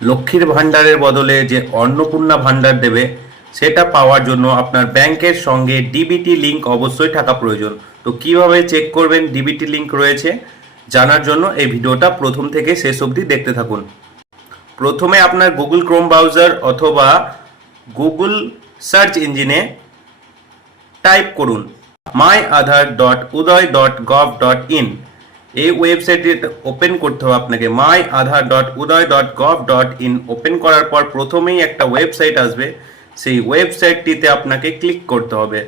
লক্ষ্মীর ভাণ্ডারের বদলে যে অন্নপূর্ণা ভাণ্ডার দেবে সেটা পাওয়ার জন্য আপনার ব্যাংকের সঙ্গে ডিবিটি লিংক অবশ্যই থাকা প্রয়োজন। তো কিভাবে চেক করবেন ডিবিটি লিংক রয়েছে জানার জন্য এই ভিডিওটা প্রথম থেকে শেষ অবধি দেখতে থাকুন। প্রথমে আপনার গুগল ক্রোম ব্রাউজার অথবা গুগল সার্চ ইঞ্জিনে টাইপ করুন myaadhar.uday.gov.in। এই ওয়েবসাইটটি ওপেন করতে হবে আপনাকে। myaadhar.uday.gov.in ওপেন করার পর প্রথমেই একটা ওয়েবসাইট আসবে, সেই ওয়েবসাইটটিতে আপনাকে ক্লিক করতে হবে।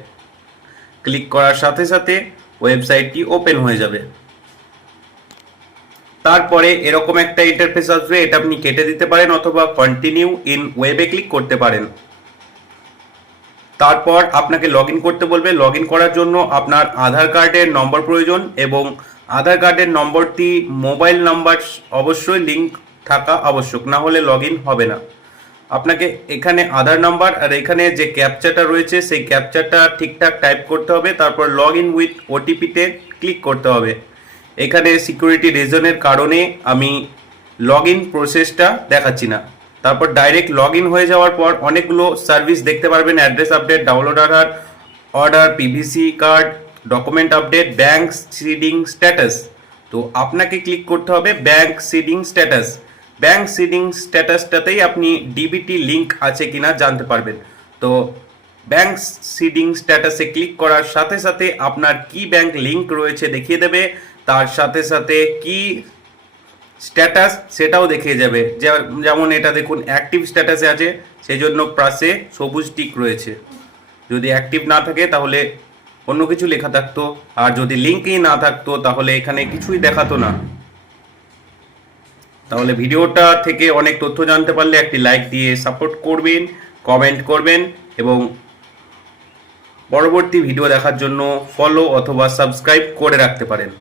ক্লিক করার সাথে সাথে ওয়েবসাইটটি ওপেন হয়ে যাবে। তারপরে এরকম একটা ইন্টারফেস আসবে, এটা আপনি কেটে দিতে পারেন অথবা কন্টিনিউ ইন ওয়েবে ক্লিক করতে পারেন। তারপর আপনাকে লগ ইন করতে বলবে। লগ ইন করার জন্য আপনার আধার কার্ডের নম্বর প্রয়োজন এবং আধার কার্ডের নম্বরটি মোবাইল নাম্বার অবশ্যই লিঙ্ক থাকা আবশ্যক, না হলে লগ ইন হবে না। আপনাকে এখানে আধার নাম্বার আর এখানে যে ক্যাপচাটা রয়েছে সেই ক্যাপচাটা ঠিকঠাক টাইপ করতে হবে। তারপর লগ ইন উইথ ওটিপিতে ক্লিক করতে হবে। এখানে সিকিউরিটি রিজনের কারণে আমি লগ ইন প্রসেসটা দেখাচ্ছি না। তারপর ডাইরেক্ট লগ ইন হয়ে যাওয়ার পর অনেকগুলো সার্ভিস দেখতে পারবেন, address update, download Aadhaar, order, PVC card, document update, bank seeding status. তো আপনাকে ক্লিক করতে হবে bank seeding status. Bank seeding স্ট্যাটাসটাতেই আপনি ডিবিটি লিংক আছে কিনা জানতে পারবেন। তো ব্যাংক সিডিং স্ট্যাটাসে ক্লিক করার সাথে সাথে আপনার কি ব্যাংক লিংক রয়েছে দেখিয়ে দেবে, তার সাথে সাথে কি স্ট্যাটাস সেটাও দেখিয়ে যাবে। যেমন এটা দেখুন অ্যাক্টিভ স্ট্যাটাসে আছে, সেই জন্য পাশে সবুজ টিক রয়েছে। যদি অ্যাক্টিভ না থাকে তাহলে অন্য কিছু লেখা থাকতো, আর যদি লিঙ্কই না থাকতো তাহলে এখানে কিছুই দেখাতো না। তাহলে ভিডিওটা থেকে অনেক তথ্য জানতে পারলে একটি লাইক দিয়ে সাপোর্ট করবেন, কমেন্ট করবেন এবং পরবর্তী ভিডিও দেখার জন্য ফলো অথবা সাবস্ক্রাইব করে রাখতে পারেন।